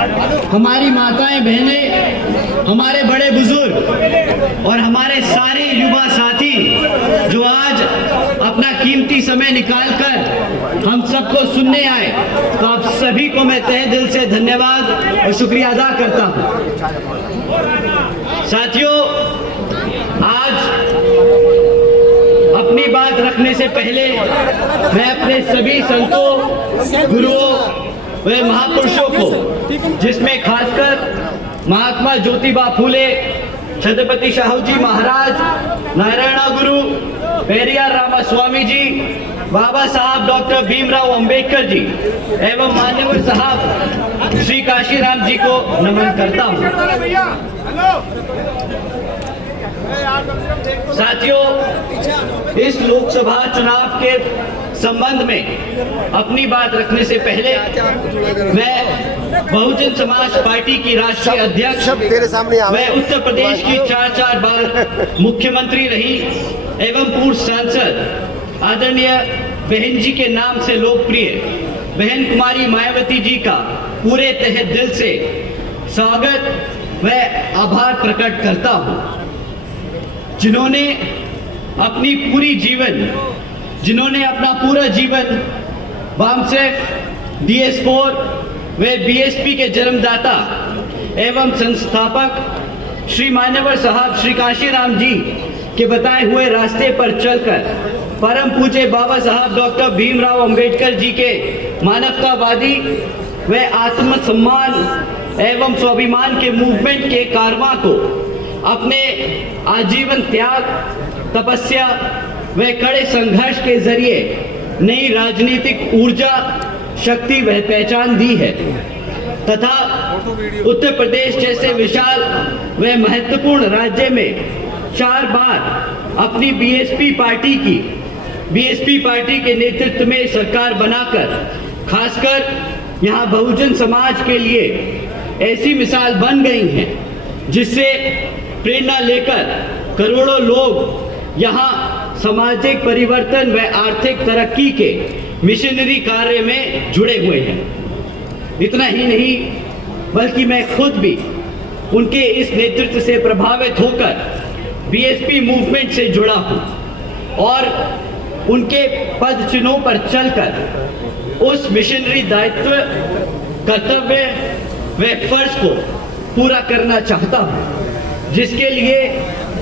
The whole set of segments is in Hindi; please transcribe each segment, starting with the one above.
हमारी माताएं बहनें, हमारे बड़े बुजुर्ग और हमारे सारे युवा साथी जो आज अपना कीमती समय निकालकर हम सबको सुनने आए, तो आप सभी को मैं तहे दिल से धन्यवाद और शुक्रिया अदा करता हूं। साथियों, आज अपनी बात रखने से पहले मैं अपने सभी संतों, गुरुओं व महापुरुषों को, जिसमें खासकर महात्मा ज्योतिबा फूले, छत्रपति शाहू जी महाराज, नारायणा गुरु, पेरियार रामास्वामी जी, बाबा साहब डॉक्टर भीमराव अंबेडकर जी एवं मान्यवर साहब श्री काशीराम जी को नमन करता हूं। साथियों, इस लोकसभा चुनाव के संबंध में अपनी बात रखने से पहले मैं बहुजन समाज पार्टी की राष्ट्रीय अध्यक्ष व उत्तर प्रदेश की 4 बार मुख्यमंत्री रही एवं पूर्व सांसद आदरणीय बहन जी के नाम से लोकप्रिय बहन कुमारी मायावती जी का पूरे तहे दिल से स्वागत व आभार प्रकट करता हूं, जिन्होंने अपना पूरा जीवन वामसेफ, DS4 व BSP के जन्मदाता एवं संस्थापक श्री मान्यवर साहब श्री काशीराम जी के बताए हुए रास्ते पर चलकर परम पूज्य बाबा साहब डॉक्टर भीमराव अंबेडकर जी के मानवतावादी व आत्मसम्मान एवं स्वाभिमान के मूवमेंट के कारवां को अपने आजीवन त्याग, तपस्या व कड़े संघर्ष के जरिए नई राजनीतिक ऊर्जा, शक्ति व पहचान दी है तथा उत्तर प्रदेश जैसे विशाल व महत्वपूर्ण राज्य में 4 बार अपनी BSP पार्टी के नेतृत्व में सरकार बनाकर खासकर यहाँ बहुजन समाज के लिए ऐसी मिसाल बन गई हैं, जिससे प्रेरणा लेकर करोड़ों लोग यहाँ सामाजिक परिवर्तन व आर्थिक तरक्की के मिशनरी कार्य में जुड़े हुए हैं। इतना ही नहीं, बल्कि मैं खुद भी उनके इस नेतृत्व से प्रभावित होकर BSP मूवमेंट से जुड़ा हूं और उनके पद चिन्हों पर चलकर उस मिशनरी दायित्व, कर्तव्य व फर्ज को पूरा करना चाहता हूं, जिसके लिए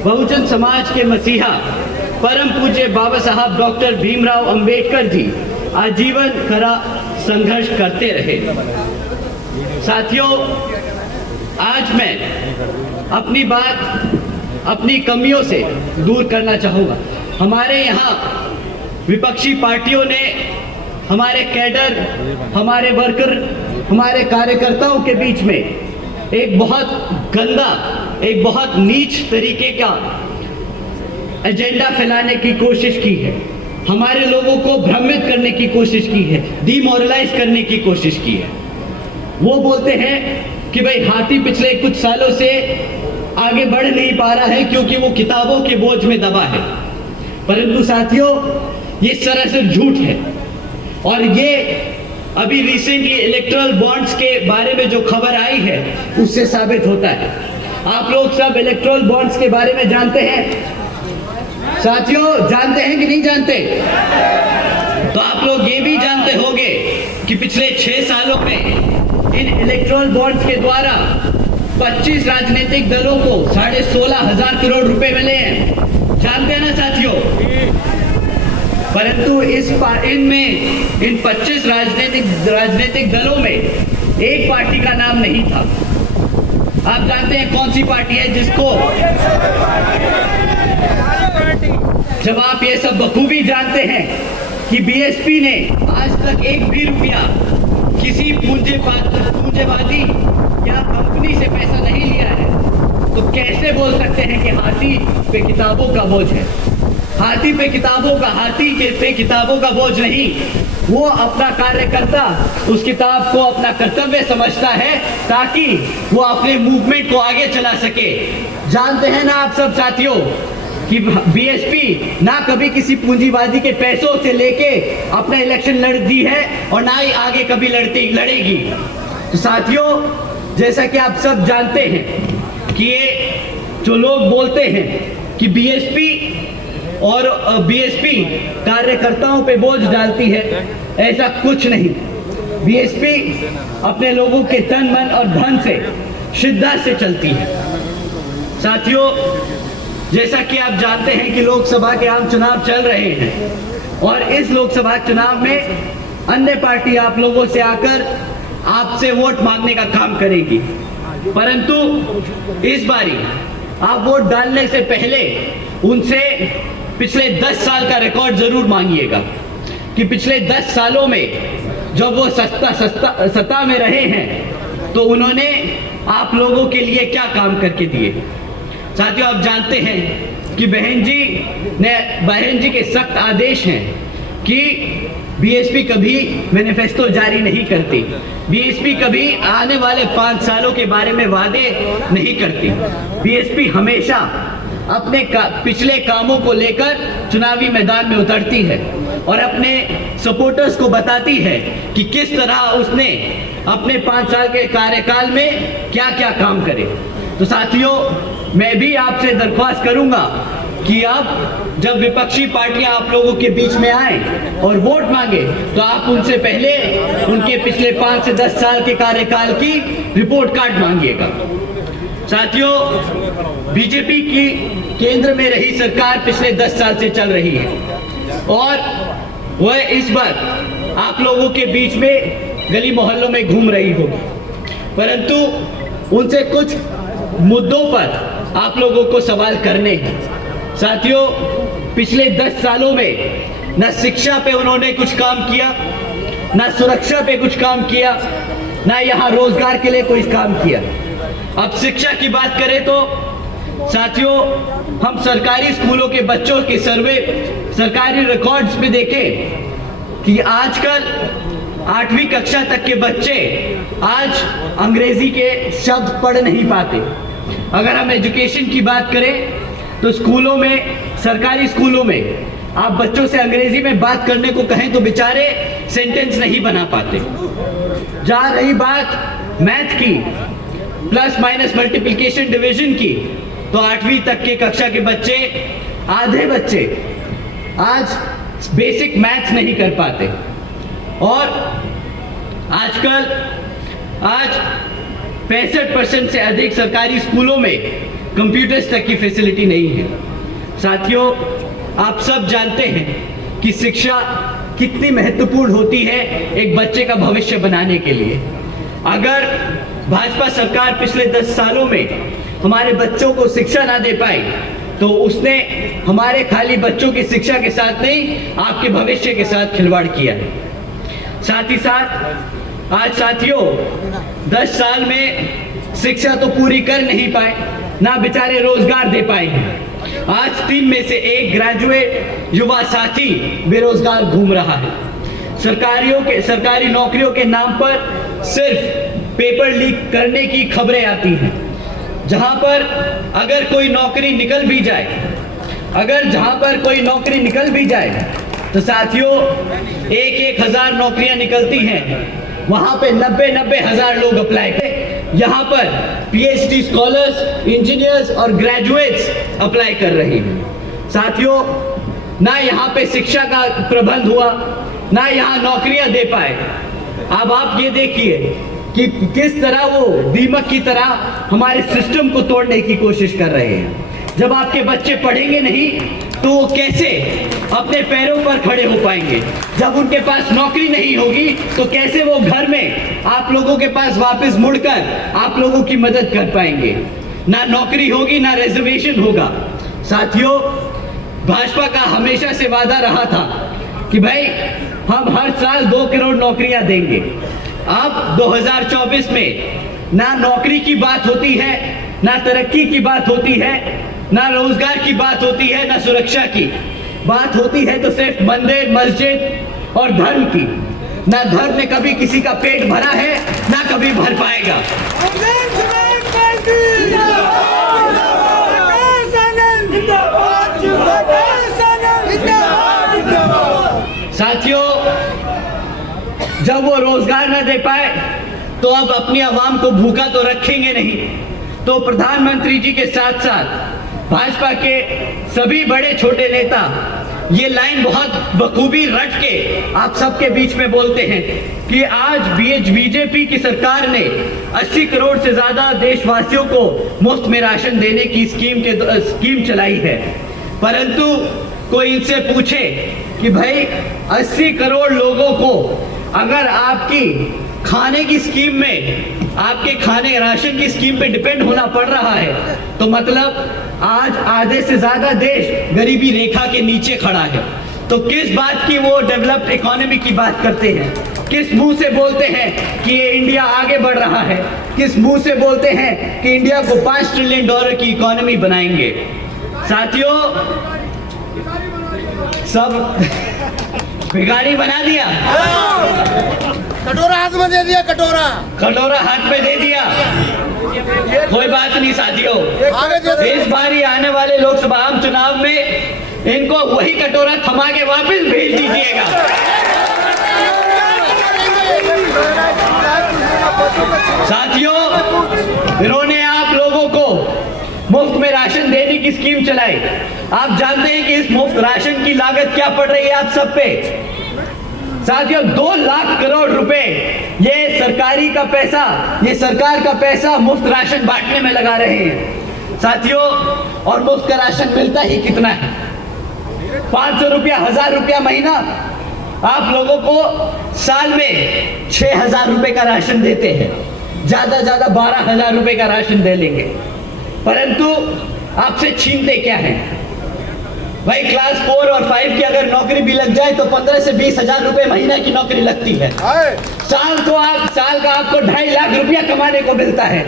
बहुजन समाज के मसीहा परम पूज्य बाबा साहब डॉक्टर भीमराव अंबेडकर जी आजीवन खरा संघर्ष करते रहे। साथियों, आज मैं अपनी बात अपनी कमियों से दूर करना चाहूँगा। हमारे यहाँ विपक्षी पार्टियों ने हमारे कैडर, हमारे वर्कर, हमारे कार्यकर्ताओं के बीच में एक बहुत गंदा, एक बहुत नीच तरीके का एजेंडा फैलाने की कोशिश की है, हमारे लोगों को भ्रमित करने की कोशिश की है, डिमोरलाइज करने की कोशिश की है। वो बोलते हैं कि भाई हाथी पिछले कुछ सालों से आगे बढ़ नहीं पा रहा है क्योंकि वो किताबों के बोझ में दबा है। परंतु साथियों, ये सरासर झूठ है और ये अभी रिसेंटली इलेक्टोरल बॉन्ड्स के बारे में जो खबर आई है उससे साबित होता है। आप लोग सब इलेक्टोरल बॉन्ड्स के बारे में जानते हैं साथियों, जानते हैं कि नहीं जानते? तो आप लोग ये भी जानते होंगे कि पिछले 6 सालों में इन इलेक्टोरल बॉन्ड्स के द्वारा 25 राजनीतिक दलों को 16,500 करोड़ रुपए मिले हैं। जानते हैं ना साथियों? परंतु इन 25 राजनीतिक दलों में एक पार्टी का नाम नहीं था। आप जानते हैं कौन सी पार्टी है जिसको? जब आप ये सब बखूबी जानते हैं कि BSP ने आज तक एक भी रुपया किसी पूंजीवादी या कंपनी से पैसा नहीं लिया है, तो कैसे बोल सकते हैं कि हाथी पे किताबों का बोझ है? हाथी पे किताबों का बोझ नहीं, वो अपना कार्यकर्ता उस किताब को अपना कर्तव्य समझता है ताकि वो अपने मूवमेंट को आगे चला सके। जानते हैं ना आप सब साथियों कि BSP ना कभी किसी पूंजीवादी के पैसों से लेके अपना इलेक्शन लड़ती है और ना ही आगे कभी लड़ेगी। तो साथियों, जैसा कि आप सब जानते हैं कि ये जो लोग बोलते हैं कि बीएसपी और बीएसपी कार्यकर्ताओं पे बोझ डालती है, ऐसा कुछ नहीं। बीएसपी अपने लोगों के तन मन और धन से, श्रद्धा से चलती है। साथियों, जैसा कि आप जानते हैं कि लोकसभा के आम चुनाव चल रहे हैं और इस लोकसभा चुनाव में अन्य पार्टी आप लोगों से आकर आपसे वोट मांगने का काम करेगी, परंतु इस बारी आप वोट डालने से पहले उनसे पिछले 10 साल का रिकॉर्ड जरूर मांगिएगा कि पिछले 10 सालों में जब वो सत्ता में रहे हैं तो उन्होंने आप लोगों के लिए क्या काम करके दिए। साथियों, आप जानते हैं कि बहन जी के सख्त आदेश हैं कि बीएसपी कभी मैनिफेस्टो जारी नहीं करती, बीएसपी कभी आने वाले 5 सालों के बारे में वादे नहीं करती। बीएसपी हमेशा अपने पिछले कामों को लेकर चुनावी मैदान में उतरती है और अपने सपोर्टर्स को बताती है कि किस तरह उसने अपने 5 साल के कार्यकाल में क्या क्या काम करे। तो साथियों, मैं भी आपसे दरख्वास्त करूंगा कि अब जब विपक्षी पार्टियां आप लोगों के बीच में आए और वोट मांगे तो आप उनसे पहले उनके पिछले 5 से 10 साल के कार्यकाल की रिपोर्ट कार्ड मांगिएगा। साथियों, बीजेपी की केंद्र में रही सरकार पिछले 10 साल से चल रही है और वह इस बार आप लोगों के बीच में गली मोहल्लों में घूम रही होगी, परंतु उनसे कुछ मुद्दों पर आप लोगों को सवाल करने हैं। साथियों, पिछले 10 सालों में न शिक्षा पे उन्होंने कुछ काम किया, न सुरक्षा पे कुछ काम किया, न यहाँ रोजगार के लिए कोई काम किया। अब शिक्षा की बात करें तो साथियों, हम सरकारी स्कूलों के बच्चों के सर्वे, सरकारी रिकॉर्ड्स में देखें कि आजकल 8वीं कक्षा तक के बच्चे आज अंग्रेजी के शब्द पढ़ नहीं पाते। अगर हम एजुकेशन की बात करें तो स्कूलों में, सरकारी स्कूलों में आप बच्चों से अंग्रेजी में बात करने को कहें तो बेचारे सेंटेंस नहीं बना पाते। जहां रही बात मैथ की, प्लस माइनस मल्टीप्लिकेशन डिवीजन की, तो 8वीं तक के कक्षा के बच्चे, आधे बच्चे आज बेसिक मैथ्स नहीं कर पाते। और आजकल 65% से अधिक सरकारी स्कूलों में कंप्यूटर्स तक की फैसिलिटी नहीं है। साथियों, आप सब जानते हैं कि शिक्षा कितनी महत्वपूर्ण होती है एक बच्चे का भविष्य बनाने के लिए। अगर भाजपा सरकार पिछले 10 सालों में हमारे बच्चों को शिक्षा ना दे पाई तो उसने हमारे खाली बच्चों की शिक्षा के साथ नहीं, आपके भविष्य के साथ खिलवाड़ किया है। साथ ही साथ आज साथियों 10 साल में शिक्षा तो पूरी कर नहीं पाए, ना बेचारे रोजगार दे पाए हैं। आज 3 में से 1 ग्रेजुएट युवा साथी बेरोजगार घूम रहा है। सरकारी नौकरियों के नाम पर सिर्फ पेपर लीक करने की खबरें आती हैं, जहां पर अगर कोई नौकरी निकल भी जाए, तो साथियों 1,000 नौकरियां निकलती हैं, वहां पे 90,000 लोग अप्लाई करें। यहाँ पर पीएचडी स्कॉलर्स, इंजीनियर्स और ग्रेजुएट्स अप्लाई कर रहे हैं। साथियों, ना यहाँ पे शिक्षा का प्रबंध हुआ, ना यहाँ नौकरियां दे पाए। अब आप ये देखिए कि किस तरह वो दीमक की तरह हमारे सिस्टम को तोड़ने की कोशिश कर रहे हैं। जब आपके बच्चे पढ़ेंगे नहीं तो वो कैसे अपने पैरों पर खड़े हो पाएंगे? जब उनके पास नौकरी नहीं होगी तो कैसे वो घर में आप लोगों के पास वापस मुड़कर आप लोगों की मदद कर पाएंगे? ना नौकरी होगी, ना रिजर्वेशन होगा। साथियों, भाजपा का हमेशा से वादा रहा था कि भाई हम हर साल 2 करोड़ नौकरियां देंगे। अब 2024 में ना नौकरी की बात होती है, ना तरक्की की बात होती है, ना रोजगार की बात होती है, ना सुरक्षा की बात होती है, तो सिर्फ मंदिर, मस्जिद और धर्म की। ना धर्म ने कभी किसी का पेट भरा है, ना कभी भर पाएगा। साथियों, जब वो रोजगार न दे पाए तो अब अपनी आवाम को भूखा तो रखेंगे नहीं। तो प्रधानमंत्री जी के साथ साथ भाजपा के सभी बड़े छोटे नेता ये लाइन बहुत बखूबी रट के आप सबके बीच में बोलते हैं कि आज बीजेपी की सरकार ने 80 करोड़ से ज्यादा देशवासियों को मुफ्त में राशन देने की स्कीम चलाई है। परंतु कोई इनसे पूछे कि भाई 80 करोड़ लोगों को अगर आपकी खाने की स्कीम में, आपके खाने राशन की स्कीम पे डिपेंड होना पड़ रहा है, तो मतलब आज आधे से ज्यादा देश गरीबी रेखा के नीचे खड़ा है। तो किस बात की वो डेवलप्ड इकोनॉमी की बात करते हैं? किस मुंह से बोलते हैं कि ये इंडिया आगे बढ़ रहा है? किस मुंह से बोलते हैं कि इंडिया को $5 ट्रिलियन की इकोनॉमी बनाएंगे? साथियों, सब भिखारी बना दिया, कटोरा हाथ में दे दिया, कटोरा हाथ में दे दिया। कोई बात नहीं साथियों, इस बारी आने वाले लोकसभा आम चुनाव में इनको वही कटोरा थमा के वापस भेज दीजिएगा। साथियों, इन्होंने आप लोगों को मुफ्त में राशन देने की स्कीम चलाई। आप जानते हैं कि इस मुफ्त राशन की लागत क्या पड़ रही है आप सब पे? साथियों, 2 लाख करोड़ रुपए ये सरकार का पैसा मुफ्त राशन बांटने में लगा रहे हैं। साथियों, और मुफ्त का राशन मिलता ही कितना है? 500 रुपया, 1000 रुपया महीना। आप लोगों को साल में 6000 रुपए का राशन देते हैं, ज्यादा 12,000 रुपए का राशन दे लेंगे। परंतु आपसे छीनते क्या है भाई? क्लास 4 और 5 की अगर नौकरी भी लग जाए तो 15 से 20 हजार रुपए महीना की नौकरी लगती है। साल का आपको 2.5 लाख रुपया कमाने को मिलता है।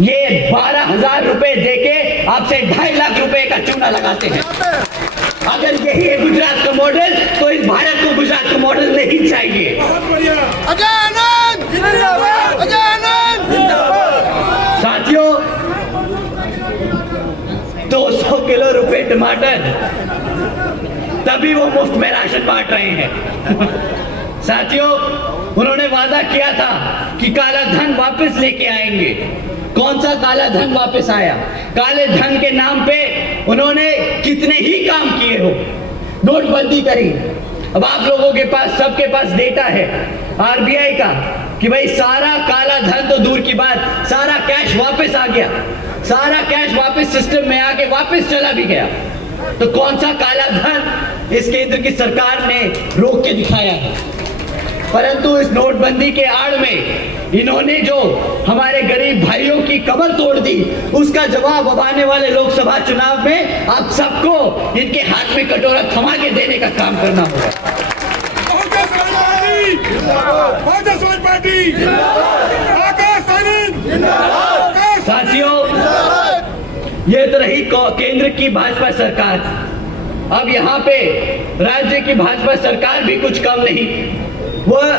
ये 12,000 रुपए देके आपसे 2.5 लाख रुपए का चूना लगाते हैं। अगर यही है गुजरात का मॉडल, तो इस भारत को गुजरात का मॉडल नहीं चाहिए। साथियों, 200 किलो रुपए टमाटर, तभी वो मुफ्त में राशन बांट रहे हैं। साथियों, उन्होंने वादा किया था कि काला धन वापस लेके आएंगे। कौन सा काला धन वापस आया? काले धन के नाम पे उन्होंने कितने ही काम किए हो। नोटबंदी करी। अब आप लोगों के पास, सबके पास डेटा है आरबीआई का कि भाई सारा काला धन तो दूर की बात, सारा कैश वापस आ गया। सारा कैश वापस सिस्टम में आके वापस चला भी गया। तो कौन सा काला धन इस केंद्र की सरकार ने रोक के दिखाया है? परंतु इस नोटबंदी के आड़ में इन्होंने जो हमारे गरीब भाइयों की कमर तोड़ दी, उसका जवाब अब आने वाले लोकसभा चुनाव में आप सबको इनके हाथ में कटोरा थमा के देने का काम करना होगा। साथियों, ये तो रही केंद्र की भाजपा सरकार। अब यहाँ पे राज्य की भाजपा सरकार भी कुछ कम नहीं। वह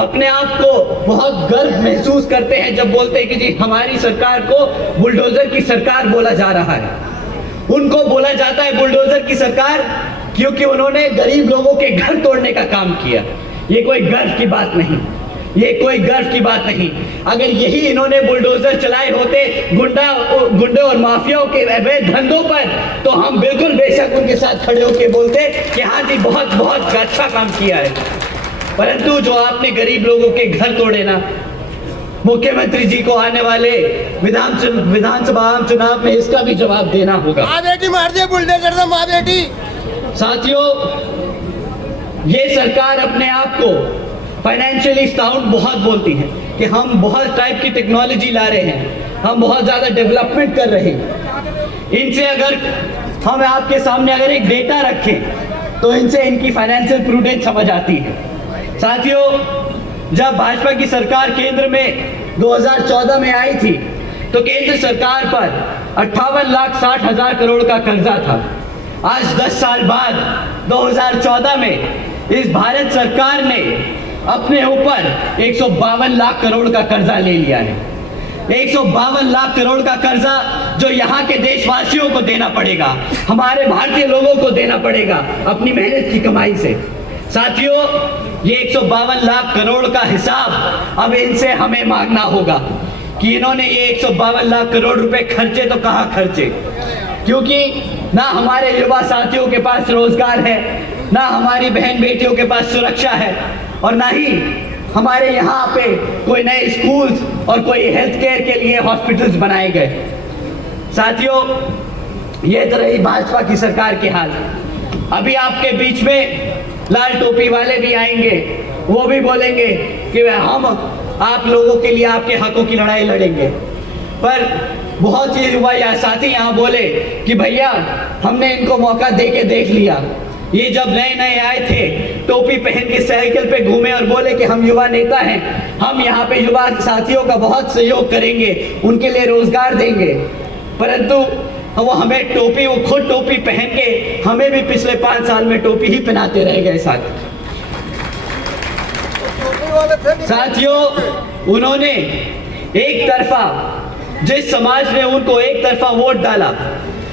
अपने आप को बहुत गर्व महसूस करते हैं जब बोलते हैं कि जी हमारी सरकार को बुलडोजर की सरकार बोला जा रहा है। उनको बोला जाता है बुलडोजर की सरकार क्योंकि उन्होंने गरीब लोगों के घर तोड़ने का काम किया। ये कोई गर्व की बात नहीं, ये कोई गर्व की बात नहीं। अगर यही इन्होंने बुलडोजर चलाए होते गुंडे और माफियाओं के अवैध धंधों पर, तो हम बिल्कुल बेशक उनके साथ खड़े होकर बोलते कि हाँ जी बहुत बहुत अच्छा काम किया है। परंतु जो आपने गरीब लोगों के घर तोड़े ना, मुख्यमंत्री जी को आने वाले विधानसभा आम चुनाव में इसका भी जवाब देना होगा। माँ बेटी मार दे बुलडोजर से, माँ बेटी। साथियों, ये सरकार अपने आप को फाइनेंशियली साउंड बहुत बोलती है कि हम बहुत टाइप की टेक्नोलॉजी ला रहे हैं, हम बहुत ज्यादा डेवलपमेंट कर रहे हैं। इनसे अगर हम आपके सामने अगर एक डेटा रखें तो इनसे इनकी फाइनेंशियल प्रूडेंस समझ आती है। साथियों, जब भाजपा की सरकार केंद्र में 2014 में आई थी तो केंद्र सरकार पर 58,60,000 करोड़ का कर्जा था। आज 10 साल बाद 2014 में इस भारत सरकार ने अपने ऊपर 152 लाख करोड़ का कर्जा ले लिया है। 152 लाख करोड़ का कर्जा जो यहाँ के देशवासियों को देना पड़ेगा, हमारे भारतीय लोगों को देना पड़ेगा अपनी मेहनत की कमाई से। साथियों, ये 152 लाख करोड़ का हिसाब अब इनसे हमें मांगना होगा कि इन्होंने ये 152 लाख करोड़ रुपए खर्चे तो कहाँ खर्चे, क्योंकि ना हमारे युवा साथियों के पास रोजगार है, ना हमारी बहन बेटियों के पास सुरक्षा है, और ना ही हमारे यहाँ पे कोई नए स्कूल्स और कोई हेल्थ केयर के लिए हॉस्पिटल्स बनाए गए। साथियों, ये तो रही भाजपा की सरकार की हाल। अभी आपके बीच में लाल टोपी वाले भी आएंगे, वो भी बोलेंगे कि हम आप लोगों के लिए आपके हकों की लड़ाई लड़ेंगे। पर बहुत ही युवा या साथी यहाँ बोले कि भैया हमने इनको मौका दे के देख लिया। ये जब नए नए आए थे टोपी पहन के साइकिल पे घूमे और बोले कि हम युवा नेता हैं, हम यहाँ पे युवा साथियों का बहुत सहयोग करेंगे, उनके लिए रोजगार देंगे। परंतु वो हमें टोपी, वो खुद टोपी पहन के हमें भी पिछले 5 साल में टोपी ही पहनाते रह गए। साथियों, उन्होंने एक तरफा, जिस समाज ने उनको एक तरफा वोट डाला,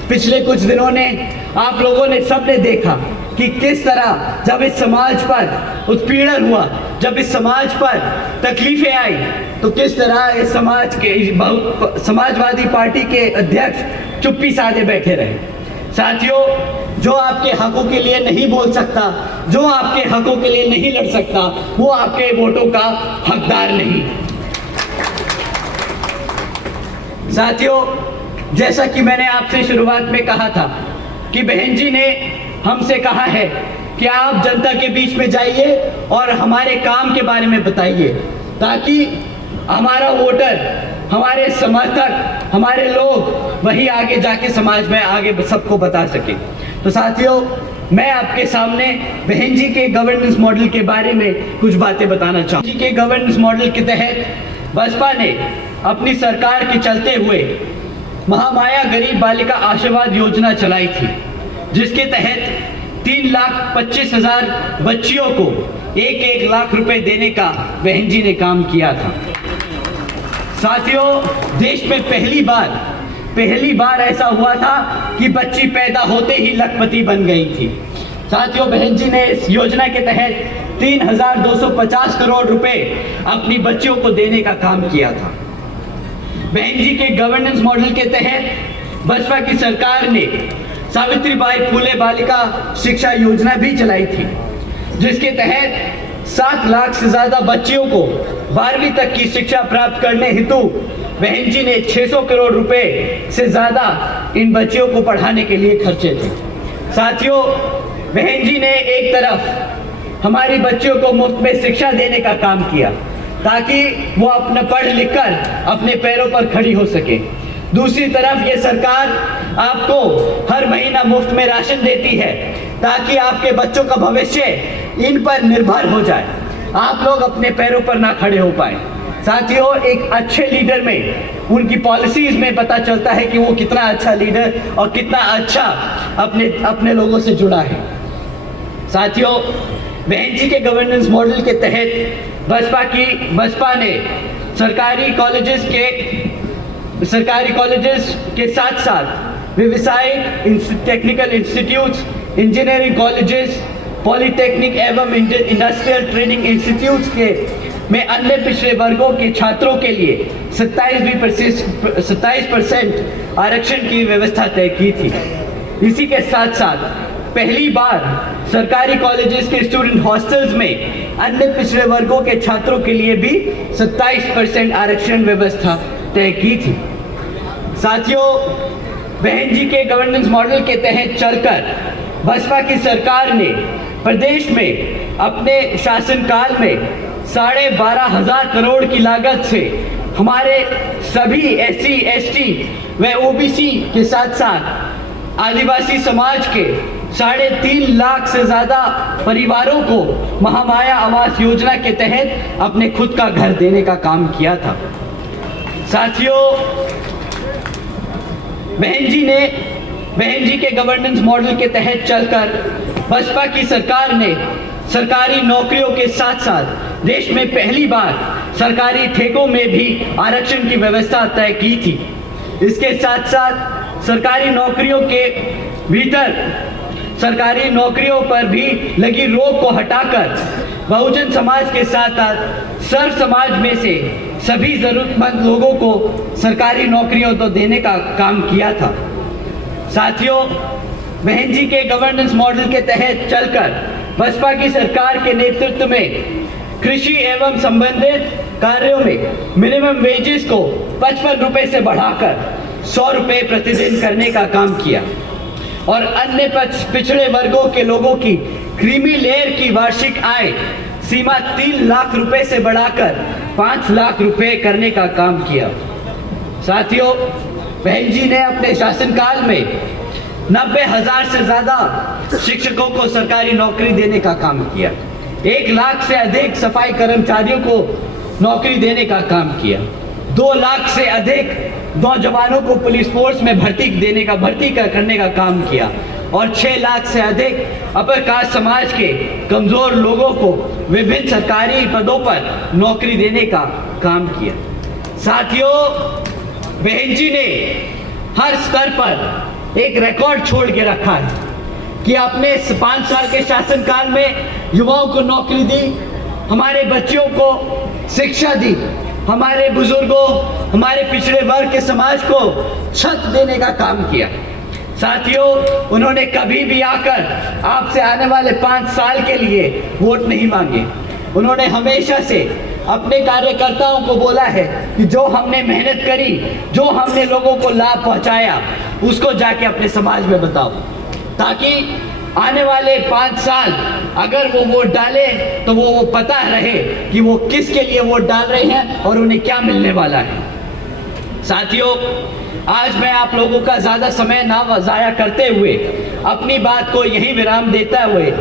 पिछले कुछ दिनों ने आप लोगों ने सबने देखा कि किस तरह जब इस समाज पर उत्पीड़न हुआ, जब इस समाज पर तकलीफें आई, तो किस तरह इस समाज के समाजवादी पार्टी के अध्यक्ष चुप्पी साधे बैठे रहे। साथियों, जो आपके हकों के लिए नहीं बोल सकता, जो आपके हकों के लिए नहीं लड़ सकता, वो आपके वोटों का हकदार नहीं। साथियों, जैसा कि मैंने आपसे शुरुआत में कहा था कि बहन जी ने हमसे कहा है कि आप जनता के बीच में जाइए और हमारे काम के बारे में बताइए, ताकि हमारा वोटर, हमारे समर्थक, हमारे लोग वही आगे जाके समाज में आगे सबको बता सके। तो साथियों, मैं आपके सामने बहन जी के गवर्नेंस मॉडल के बारे में कुछ बातें बताना चाहूँगा। जी के गवर्नेंस मॉडल के तहत बसपा ने अपनी सरकार के चलते हुए महामाया गरीब बालिका आशीर्वाद योजना चलाई थी, जिसके तहत 3,25,000 बच्चियों को 1-1 लाख रुपए देने का बहन जी ने काम किया था। साथियों, देश में पहली बार ऐसा हुआ था कि बच्ची पैदा होते ही लखपति बन गई थी। साथियों, बहन जी ने इस योजना के तहत 3,250 करोड़ रुपए अपनी बच्चियों को देने का काम किया था। बहन जी के गवर्नेंस मॉडल के तहत बसपा की सरकार ने सावित्रीबाई फुले बालिका शिक्षा योजना भी चलाई थी, जिसके तहत 7 लाख से ज्यादा बच्चियों को 12वीं तक की शिक्षा प्राप्त करने हेतु बहन जी ने 600 करोड़ रुपए से ज्यादा इन बच्चियों को पढ़ाने के लिए खर्चे थे। साथियों, बहन जी ने एक तरफ हमारी बच्चियों को मुफ्त में शिक्षा देने का काम किया, ताकि वो अपना पढ़ लिख कर अपने पैरों पर खड़ी हो सके। दूसरी तरफ ये सरकार आपको हर महीना मुफ्त में राशन देती है, ताकि आपके बच्चों का भविष्य इन पर निर्भर हो जाए, आप लोग अपने पैरों पर ना खड़े हो पाए। साथियों, एक अच्छे लीडर में, उनकी पॉलिसीज में पता चलता है कि वो कितना अच्छा लीडर और कितना अच्छा अपने लोगों से जुड़ा है। साथियों, बहन जी के गवर्नेंस मॉडल के तहत बसपा ने सरकारी कॉलेजेस के साथ साथ व्यावसायिक technical institutes, engineering colleges, polytechnic एवं इंडस्ट्रियल ट्रेनिंग इंस्टीट्यूट्स के में अन्य पिछड़े वर्गों के छात्रों के लिए 27% आरक्षण की व्यवस्था तय की थी। इसी के साथ साथ पहली बार सरकारी कॉलेजेस के स्टूडेंट हॉस्टल्स में अन्य पिछड़े वर्गों के छात्रों के लिए भी 27% आरक्षण व्यवस्था तय की थी। साथियों, बहन जी के गवर्नेंस मॉडल के तहत चलकर बसपा की सरकार ने प्रदेश में अपने शासनकाल में 12,500 करोड़ की लागत से हमारे सभी SC, ST व OBC के साथ साथ आदिवासी समाज के 3.5 लाख से ज्यादा परिवारों को महामाया आवास योजना के तहत अपने खुद का घर देने का काम किया था। साथियों, बहन जी के गवर्नेंस मॉडल के तहत चलकर बसपा की सरकार ने सरकारी नौकरियों के साथ साथ देश में पहली बार सरकारी ठेकों में भी आरक्षण की व्यवस्था तय की थी। इसके साथ साथ सरकारी नौकरियों के भीतर सरकारी नौकरियों पर भी लगी रोक को हटाकर बहुजन समाज के साथ साथ सर्व समाज में से सभी जरूरतमंद लोगों को सरकारी नौकरियों तो देने का काम किया था। साथियों, बहन जी के गवर्नेंस मॉडल के तहत चलकर बसपा की सरकार के नेतृत्व में कृषि एवं संबंधित कार्यों में मिनिमम वेजेस को 55 रुपए से बढ़ाकर 100 रुपए प्रतिदिन करने का काम किया और अन्य पिछड़े वर्गों के लोगों की क्रीमी लेयर की वार्षिक आय सीमा 3 लाख रुपए से बढ़ाकर 5 लाख रुपए करने का काम किया। साथियों, बहन जी ने अपने शासनकाल में 90,000 से ज्यादा शिक्षकों को सरकारी नौकरी देने का काम किया, 1 लाख से अधिक सफाई कर्मचारियों को नौकरी देने का काम किया, 2 लाख से अधिक नौजवानों को पुलिस फोर्स में भर्ती करने का काम किया और 6 लाख से अधिक अपर कास्ट समाज के कमजोर लोगों को विभिन्न सरकारी पदों पर नौकरी देने का काम किया। साथियों, बहन जी ने हर स्तर पर एक रिकॉर्ड छोड़ के रखा है कि आपने 5 साल के शासनकाल में युवाओं को नौकरी दी, हमारे बच्चों को शिक्षा दी, हमारे बुजुर्गों, हमारे पिछड़े वर्ग के समाज को छत देने का काम किया। साथियों, उन्होंने कभी भी आकर आपसे आने वाले 5 साल के लिए वोट नहीं मांगे। उन्होंने हमेशा से अपने कार्यकर्ताओं को बोला है कि जो हमने मेहनत करी, जो हमने लोगों को लाभ पहुंचाया, उसको जाके अपने समाज में बताओ, ताकि आने वाले 5 साल अगर वो वोट डाले तो वो पता रहे कि वो किसके लिए वोट डाल रहे हैं और उन्हें क्या मिलने वाला है। साथियों, आज मैं आप लोगों का ज़्यादा समय ना ज़ाया करते हुए अपनी बात को यही विराम देता हुए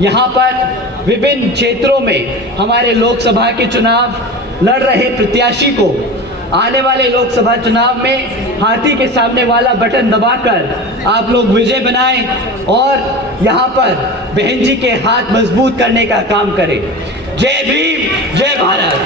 यहाँ पर विभिन्न क्षेत्रों में हमारे लोकसभा के चुनाव लड़ रहे प्रत्याशी को आने वाले लोकसभा चुनाव में हाथी के सामने वाला बटन दबाकर आप लोग विजय बनाएं और यहाँ पर बहन जी के हाथ मजबूत करने का काम करें। जय भीम, जय भारत।